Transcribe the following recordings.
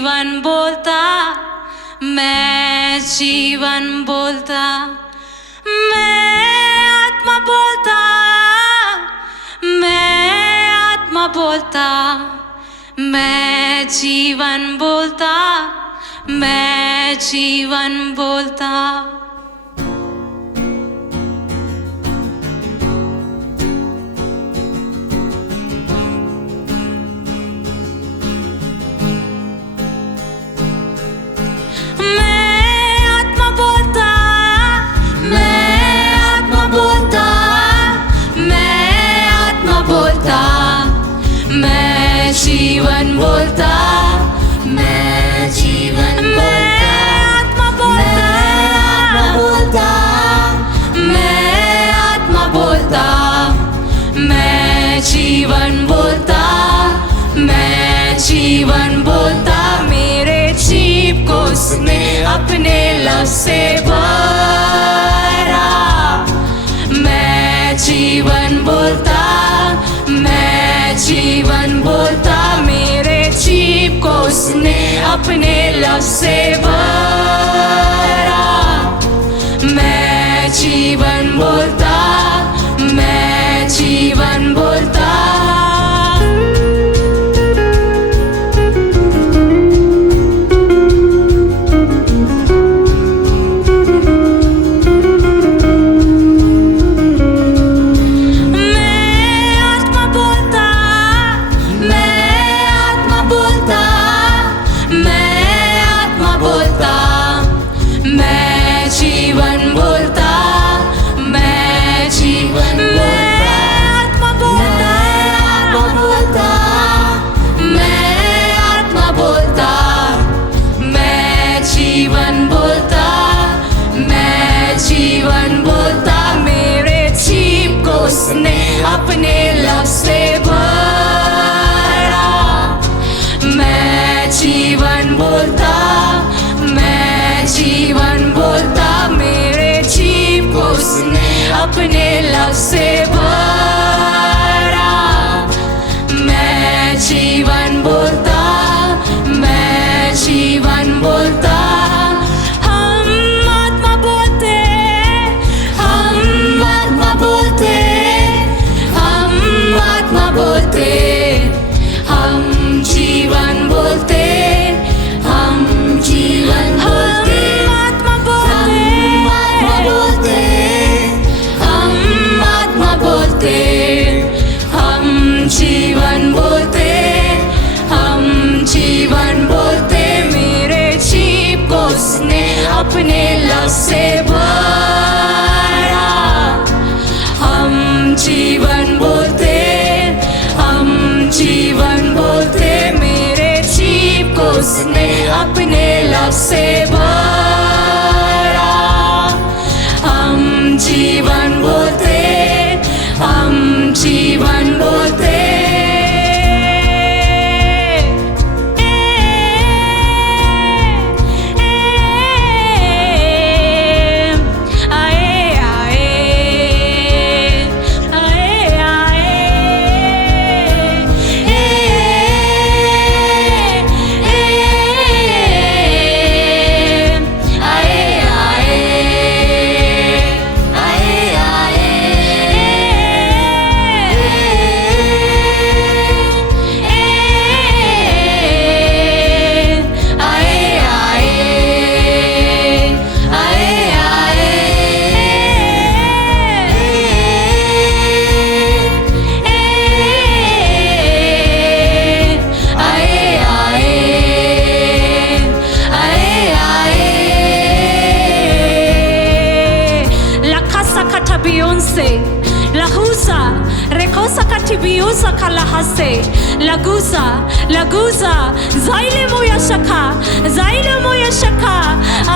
जीवन बोलता, मैं जीवन बोलता, मैं आत्मा बोलता, मैं आत्मा बोलता, मैं जीवन बोलता, मैं जीवन बोलता। मैं जीवन बोलता, मैं जीवन बोलता, मैं आत्मा बोलता, मैं आत्मा बोलता, मैं जीवन बोलता, मैं जीवन बोलता। मेरे जीव को उसने अपने लव से भरा, मैं जीवन बोलता, मैं जीवन बोलता। मेरे जीव को उसने अपने लव से भरा, मैं जीवन बोलता, मैं जीवन बोलता। उसने अपने लव से भरा, मैं जीवन बोलता, मैं जीवन बोलता। मेरे जीव को उसने अपने लव से भरा, मैं जीवन बोलता, मैं जीवन बोलता। हम आत्मा बोलते, हम आत्मा बोलते, बोलते, हम जीवन बोलते, हम जीवन बोलते, आत्मा बोलते, हम आत्मा बोलते, हम जीवन बोलते, हम जीवन बोलते। मेरे जीव को उसने अपने लव से भरा, हम जीवन बोलते, जीवन बोलते। मेरे जीव को उसने अपने लव से भरा, हम जीवन बोलते, हम जीवन बोलते। Lahusa, rekosa katibiusa kalahase, lagusa, lagusa, zaile moya shaka,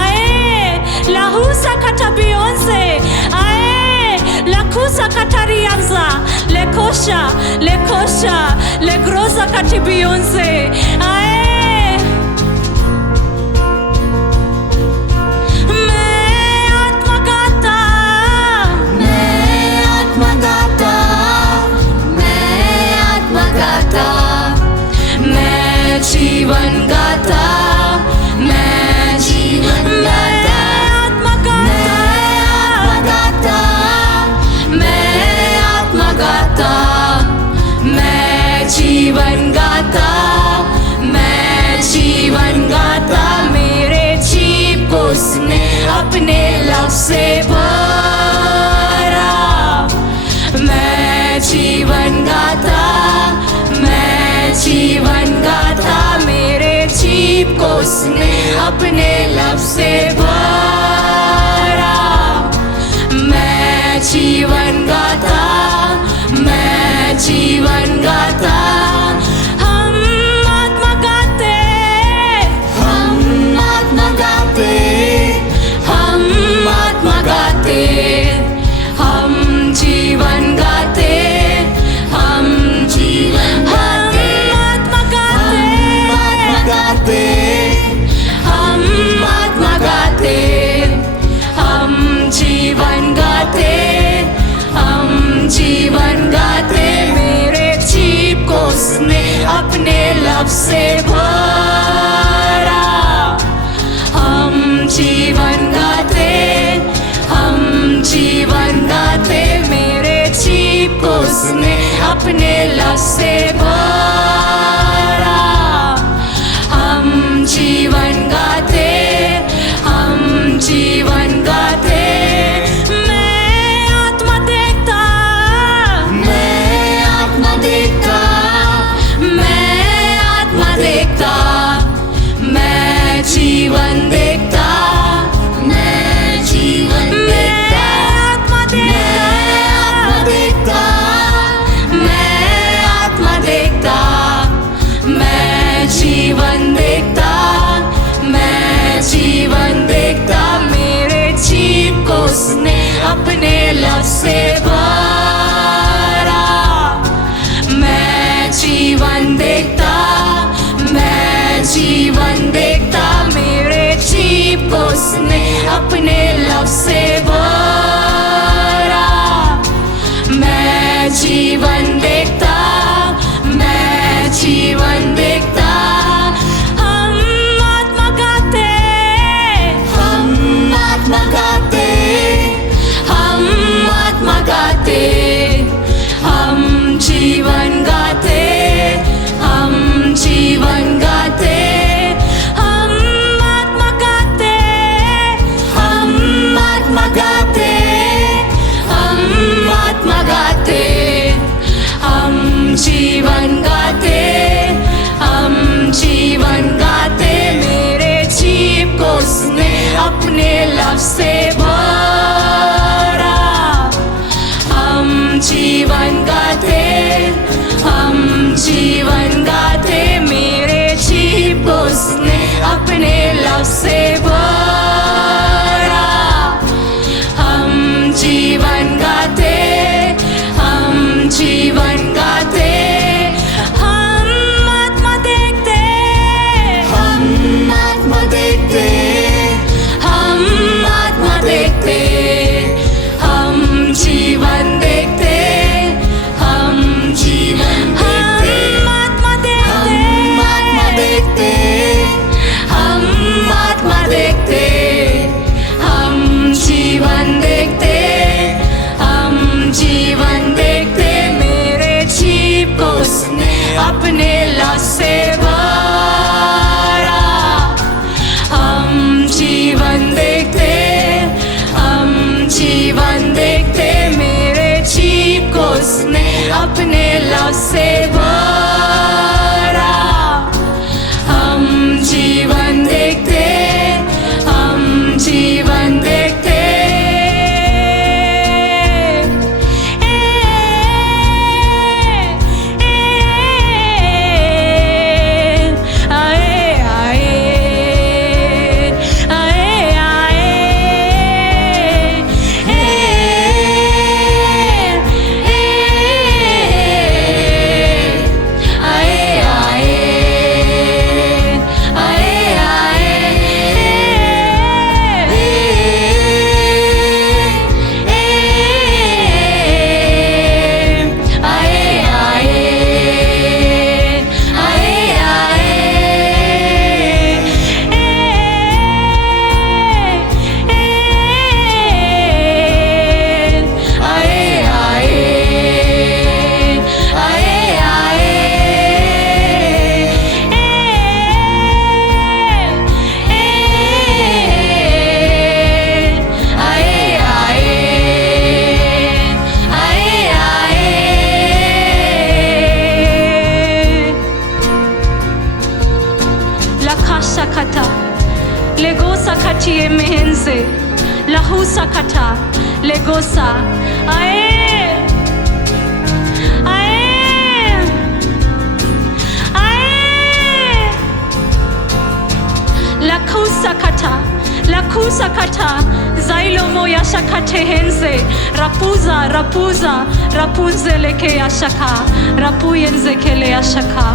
ae, lahusa katabionse, ae, lakusa katarianza, lekosha, lekosha, legrosa katibionse, ae. जीवन गाता, जीवन गाता, मैं जीवन गाता, मेरे जीव को उसने अपने लव से भरा। मैं जीवन गाता, मैं जीवन गाता, मेरे जीव को उसने अपने लव से भरा। मैं जीवन गाता, मैं जीवन गाता, हम आत्मा गाते, हम आत्मा गाते, हम आत्मा गाते, हम जीवन गाते, हम जीवन गाते, हम आत्मा गाते, हम आत्मा गाते, हम जीवन गाते, हम जीवन गाते, मेरे जीव को उसने अपने लव से भरा। हम जीवन गाते, हम जीवन गाते, मेरे जीव को उसने अपने लव से भरा। हम जीवन गाते, हम जीवन गाते, मैं आत्मा देखता, मैं आत्मा देखता, मैं आत्मा देखता, मैं जीवन देखता, मैं जीवन देखता, मैं आत्मा देखता, मैं आत्मा देखता, मैं जीवन देखता, मैं जीवन देखता, मेरे जीव को उसने अपने लव से भरा। मैं जीवन देखता, मैं जीवन देखता, मेरे जीव को उसने अपने लव से भरा। मैं जीवन देखता, मैं जीवन देखता, हम आत्मा गाते, हम आत्मा गाते, हम आत्मा गाते, हम जीवन गाते, हम जीवन गाते, हम आत्मा गाते, हम आत्मा गाते, हम आत्मा गाते, हम जीवन गाते, हम जीवन गाते, मेरे जीव को उसने अपने लव से भरा। हम जीवन गाते, हम जीवन गाते, मेरे जीव को उसने अपने लव से भरा। हम जीवन गाते, हम जीवन गाते, हम आत्मा देखते, हम आत्मा देखते, हम आत्मा देखते, हम जीवन देखते, हम जीवन देखते, हम आत्मा देखते, हम आत्मा देखते, हम जीवन देखते, हम जीवन देखते, मेरे जीव को उसने अपने लव से भरा। हम जीवन देखते, हम जीवन देखते, मेरे जीव को उसने अपने लव से भरा। हम जीवन देखते, हम जीवन देखते, sakata legosa ae ae ae lakusa kata zailomo ya shakate henze rapuza rapunze leke ya shaka rapuyenze kele ya shaka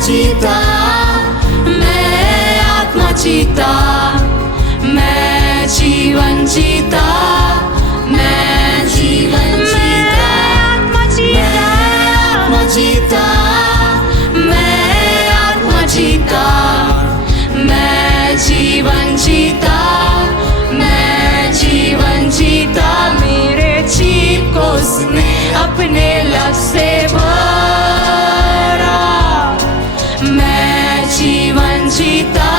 जीता मैं आत्मा जीता मैं जीवन जीता मैं जीवन जीता आत्मा जीता मैं आत्मा जीता मैं जीवन जीता मैं जीवन जीता मेरे जीव को उसने अपने लव से मैं जीवन जीता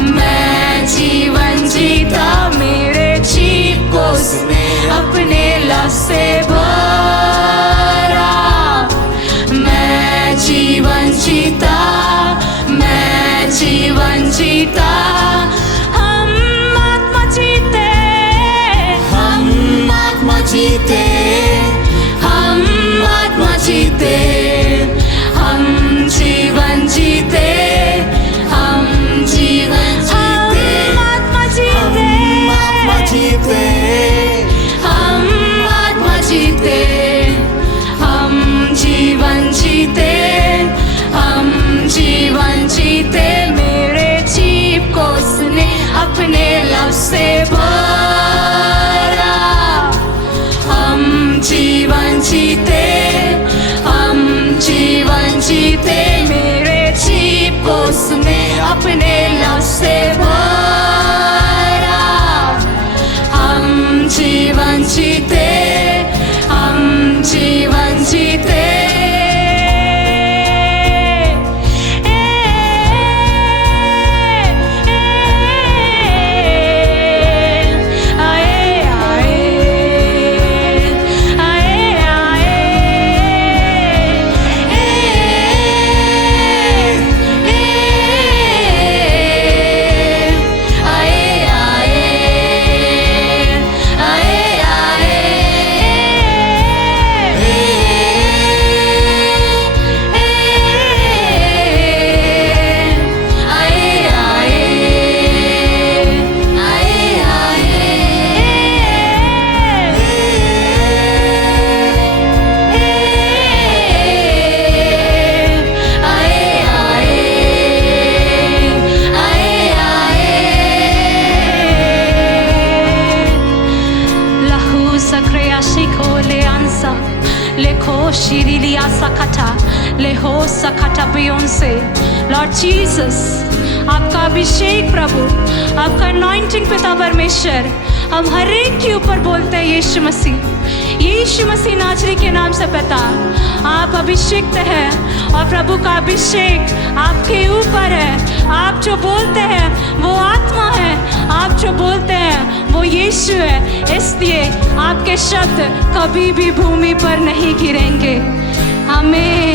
मैं जीवन जीता मेरे जीव को उसने अपने लव से भरा मैं जीवन जीता मैं जीवन जीता हम आत्मा जीते हम आत्मा जीते हम आत्मा जीते हम जीवन जीते हम जीवन जीते हम आत्मा जीते हम आत्मा जीते हम आत्मा जीते हम जीवन जीते हम जीवन जीते मेरे जीव को उसने अपने लव से भरा हम जीवन जीते हम जीवन जीते मेरे जीव को उसने अपने लव से भरा हम जीवन जीते हम जीवन जीते Shirilia sakata leho sakata beyonce Lord Jesus आपका अभिषेक प्रभु आपका अनॉइंटिंग पिता परमेश्वर हम हर एक के ऊपर बोलते हैं यीशु मसीह नाजरी के नाम से पिता आप अभिषेक्त हैं और प्रभु का अभिषेक आपके ऊपर है आप जो बोलते हैं वो आत्मा है आप जो बोलते हैं वो यीशु है इसलिए आपके शब्द कभी भी भूमि पर नहीं गिरेंगे आमीन